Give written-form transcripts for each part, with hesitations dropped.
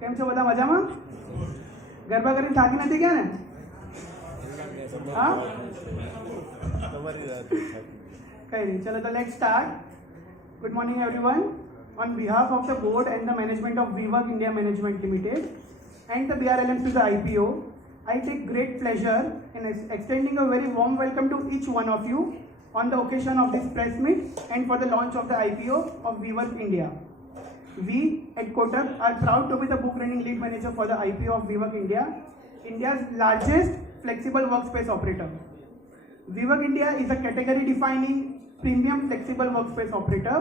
કેમ છો બધા મજામાં? ગરબા કરીને થાકી નથી ગયા ને? હા, કઈ નહીં. ચલો તો let's start. Good morning everyone. On behalf of the board and the management of WeWork India Management Limited and the BRLM to the IPO, I take great pleasure in extending a very warm welcome to each one of you on the occasion of this press meet and for the launch of the IPO of WeWork India. We at Kotak are proud to be the book running lead manager for the IPO of WeWork India, India's largest flexible workspace operator. WeWork India is a category defining premium flexible workspace operator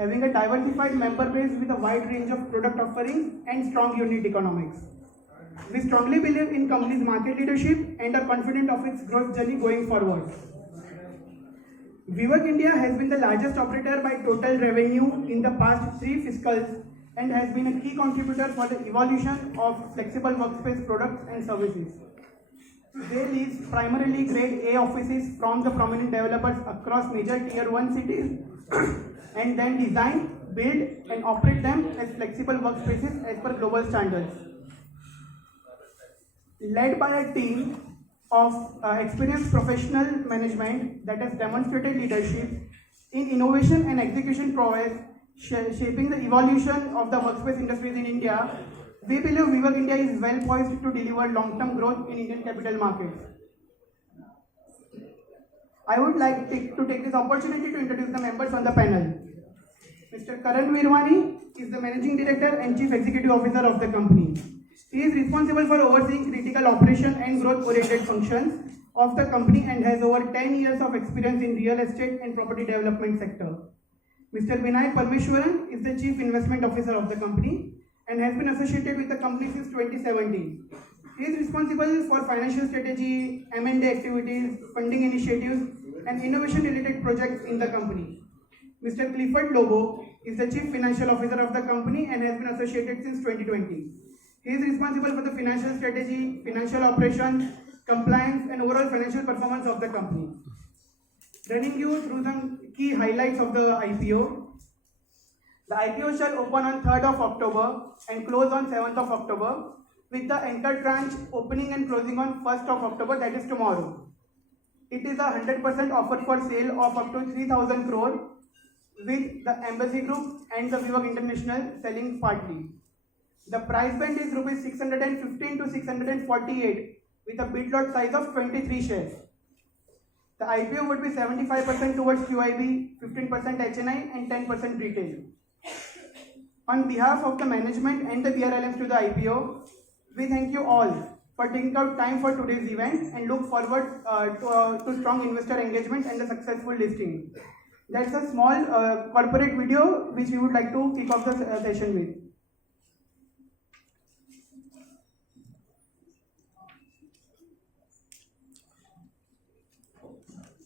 having a diversified member base with a wide range of product offerings and strong unit economics. We strongly believe in company's market leadership and are confident of its growth journey going forward. WeWork India has been the largest operator by total revenue in the past 3 fiscals and has been a key contributor for the evolution of flexible workspace products and services. They lease primarily grade A offices from the prominent developers across major tier 1 cities and then design, build and operate them as flexible workspaces as per global standards. Led by a team of experienced professional management that has demonstrated leadership in innovation and execution prowess, shaping the evolution of the workspace industries in India, we believe WeWork India is well poised to deliver long-term growth in Indian capital markets. I would like to take this opportunity to introduce the members on the panel. Mr. Karan Virwani is the Managing Director and Chief Executive Officer of the company. He is responsible for overseeing critical operation and growth-oriented functions of the company and has over 10 years of experience in real estate and property development sector. Mr. Vinay Parmeshwaran is the Chief Investment Officer of the company and has been associated with the company since 2017. He is responsible for financial strategy, M&A activities, funding initiatives, and innovation-related projects in the company. Mr. Clifford Lobo is the Chief Financial Officer of the company and has been associated since 2020. He is responsible for the financial strategy, financial operations, compliance, and overall financial performance of the company. Running you through some key highlights of the IPO. The IPO shall open on 3rd of October and close on 7th of October, with the anchor tranche opening and closing on 1st of October, that is tomorrow. It is a 100% offer for sale of up to 3,000 crore, with the Embassy Group and the WeWork International selling partly. The price band is rupees 615 to 648 with a bid lot size of 23 shares. The IPO would be 75% towards QIB, 15% HNI and 10% retail. On behalf of the management and the BRLMs to the IPO, we thank you all for taking out time for today's event and look forward to strong investor engagement and the successful listing. That's a small corporate video which we would like to kick off the session with.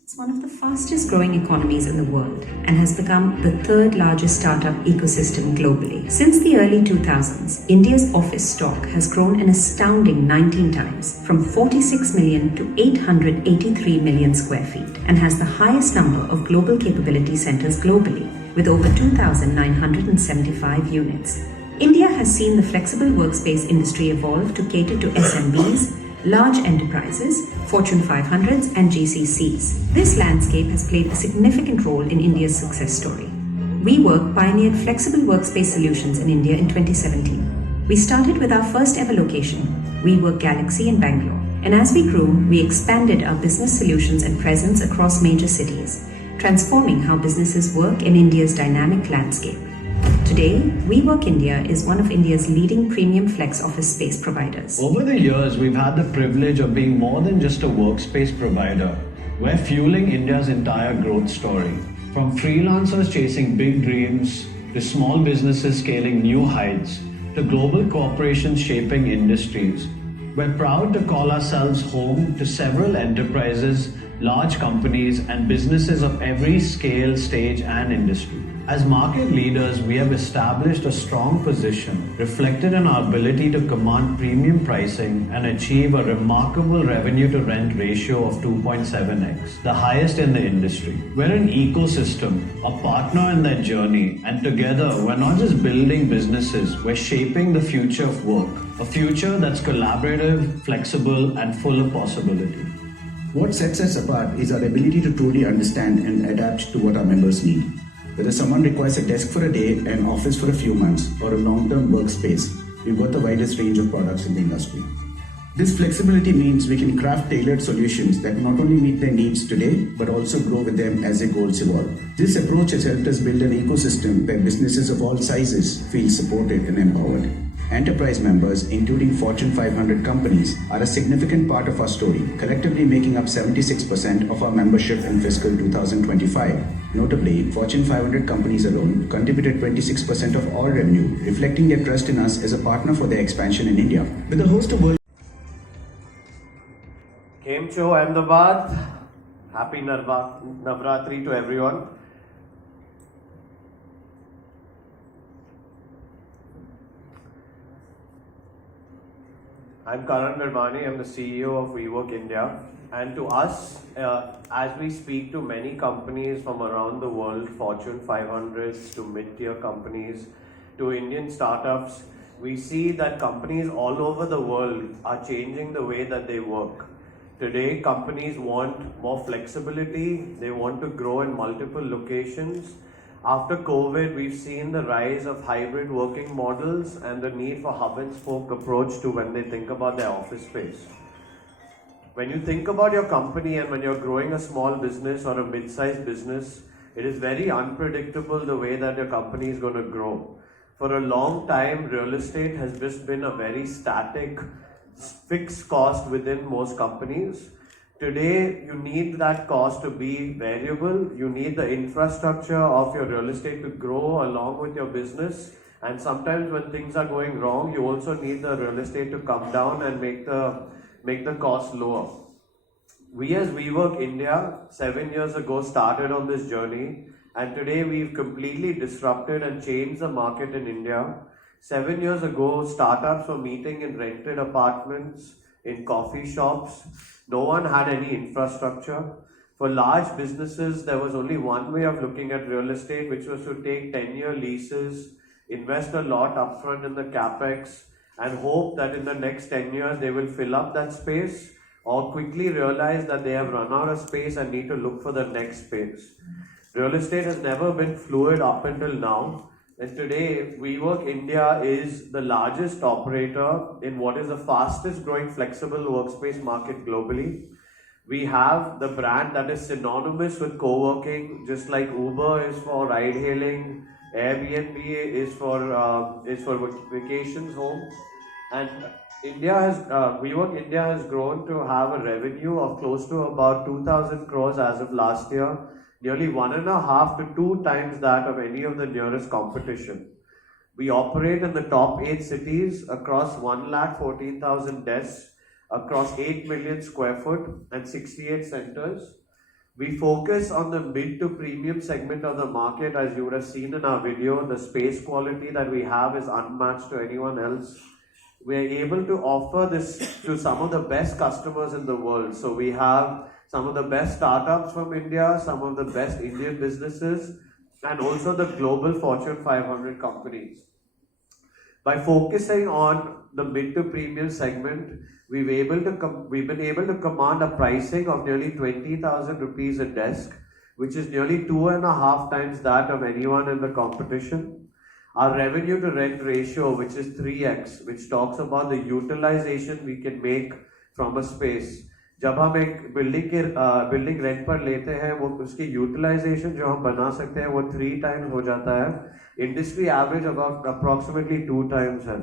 It's one of the fastest growing economies in the world and has become the third largest startup ecosystem globally. Since the early 2000s, India's office stock has grown an astounding 19 times, from 46 million to 883 million square feet, and has the highest number of global capability centers globally, with over 2,975 units. India has seen the flexible workspace industry evolve to cater to SMBs, large enterprises, Fortune 500s and GCCs. This landscape has played a significant role in India's success story. WeWork pioneered flexible workspace solutions in India in 2017. We started with our first ever location, WeWork Galaxy in Bangalore. And as we grew, we expanded our business solutions and presence across major cities, transforming how businesses work in India's dynamic landscape. Today, WeWork India is one of India's leading premium flex office space providers. Over the years, we've had the privilege of being more than just a workspace provider. We're fueling India's entire growth story. From freelancers chasing big dreams, to small businesses scaling new heights, to global corporations shaping industries, We're proud to call ourselves home to several enterprises, large companies, and businesses of every scale, stage, and industry. As market leaders, we have established a strong position reflected in our ability to command premium pricing and achieve a remarkable revenue to rent ratio of 2.7x, the highest in the industry. We're an ecosystem, a partner in that journey, and together we're not just building businesses, we're shaping the future of work, a future that's collaborative, flexible, and full of possibility. What sets us apart is our ability to truly understand and adapt to what our members need. Whether someone requires a desk for a day, an office for a few months, or a long-term workspace, we've got the widest range of products in the industry. This flexibility means we can craft tailored solutions that not only meet their needs today, but also grow with them as their goals evolve. This approach has helped us build an ecosystem where businesses of all sizes feel supported and empowered. Enterprise members, including Fortune 500 companies, are a significant part of our story, collectively making up 76% of our membership in fiscal 2025. Notably, Fortune 500 companies alone contributed 26% of all revenue, reflecting their trust in us as a partner for their expansion in India. With a host of world Came to Ahmedabad. Happy Navratri to everyone. I'm Karan Virmani, I'm the CEO of WeWork India. And to us, as we speak to many companies from around the world, Fortune 500s to mid-tier companies to Indian startups, we see that companies all over the world are changing the way that they work. Today, companies want more flexibility, they want to grow in multiple locations. After COVID, we've seen the rise of hybrid working models and the need for hub and spoke approach to when they think about their office space. When you think about your company and when you're growing a small business or a mid-sized business, it is very unpredictable the way that your company is going to grow. For a long time, real estate has just been a very static, fixed cost within most companies. Today, you need that cost to be variable. You need the infrastructure of your real estate to grow along with your business. And sometimes when things are going wrong, you also need the real estate to come down and make the cost lower. We as WeWork India, 7 years ago, started on this journey. And today we've completely disrupted and changed the market in India. 7 years ago, startups were meeting in rented apartments, in coffee shops. No one had any infrastructure. For large businesses, there was only one way of looking at real estate, which was to take 10-year leases, invest a lot upfront in the capex, and hope that in the next 10 years they will fill up that space, or quickly realize that they have run out of space and need to look for the next space. Real estate has never been fluid up until now. And today, WeWork India is the largest operator in what is the fastest growing flexible workspace market globally. We have the brand that is synonymous with co-working, just like Uber is for ride hailing, Airbnb is for vacations home. And WeWork India has grown to have a revenue of close to about 2,000 crores as of last year. Nearly 1.5 to 2 times that of any of the nearest competition. We operate in the top 8 cities across 1,14,000 desks, across 8 million square foot and 68 centers. We focus on the mid to premium segment of the market. As you would have seen in our video, the space quality that we have is unmatched to anyone else. We are able to offer this to some of the best customers in the world. So we have some of the best startups from India, some of the best Indian businesses, and also the global Fortune 500 companies. By focusing on the mid to premium segment, we've been able to command a pricing of nearly 20,000 rupees a desk, which is nearly 2.5 times that of anyone in the competition. Our revenue to rent ratio, which is 3x, which talks about the utilization we can make from a space. जब हम एक building rent पर लेते हैं वो उसकी utilisation जो हम बना सकते हैं वो 3 टाइम्स हो जाता है industry average about approximately 2 times है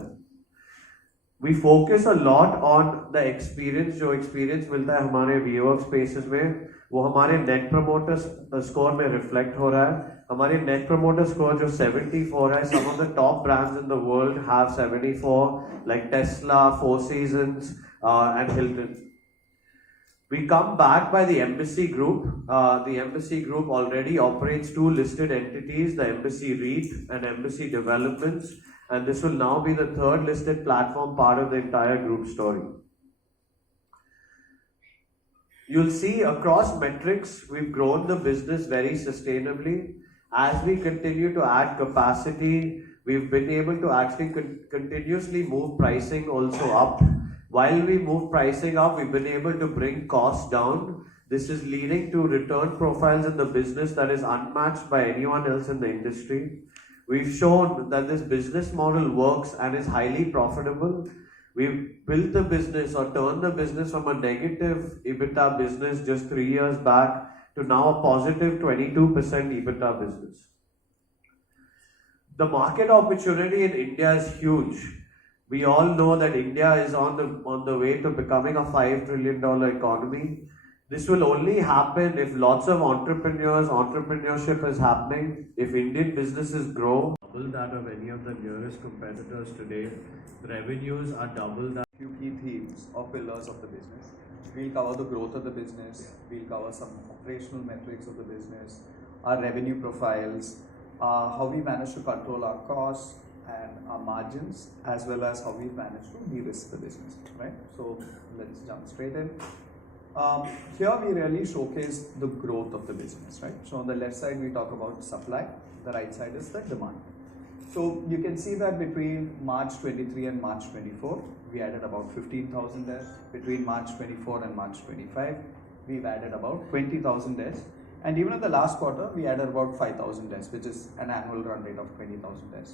we focus a lot on the experience जो एक्सपीरियंस मिलता है हमारे WeWork स्पेसेस में वो हमारे नेट प्रमोटर स्कोर में रिफ्लेक्ट हो रहा है हमारे नेट प्रमोटर स्कोर जो 74 है some of the top brands in the world have 74 like Tesla, Four Seasons and Hilton. We come back by the Embassy Group. The Embassy Group already operates 2 listed entities, the Embassy REIT and Embassy Developments, and this will now be the 3rd listed platform part of the entire group story. You'll see across metrics, we've grown the business very sustainably. As we continue to add capacity, we've been able to actually continuously move pricing also up. While we move pricing up, we've been able to bring costs down. This is leading to return profiles in the business that is unmatched by anyone else in the industry. We've shown that this business model works and is highly profitable. We've built the business or turned the business from a negative EBITDA business just 3 years back to now a positive 22% EBITDA business. The market opportunity in India is huge. We all know that India is on the way to becoming a $5 trillion economy. This will only happen if lots of entrepreneurship is happening, if Indian businesses grow. Double that of any of the nearest competitors today. The revenues are double that. Few key themes or pillars of the business. We'll cover the growth of the business, we'll cover some operational metrics of the business, our revenue profiles, how we manage to control our costs, and our margins, as well as how we manage to de-risk the business, right? So let's jump straight in. Here we really showcase the growth of the business, right? So on the left side we talk about supply, the right side is the demand. So you can see that between March 23 and March 24, we added about 15,000 desks. Between March 24 and March 25, we've added about 20,000 desks. And even in the last quarter, we added about 5,000 desks, which is an annual run rate of 20,000 desks.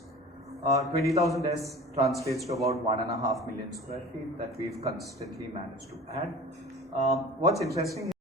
20,000 desks translates to about 1.5 million square feet that we've consistently managed to add. What's interesting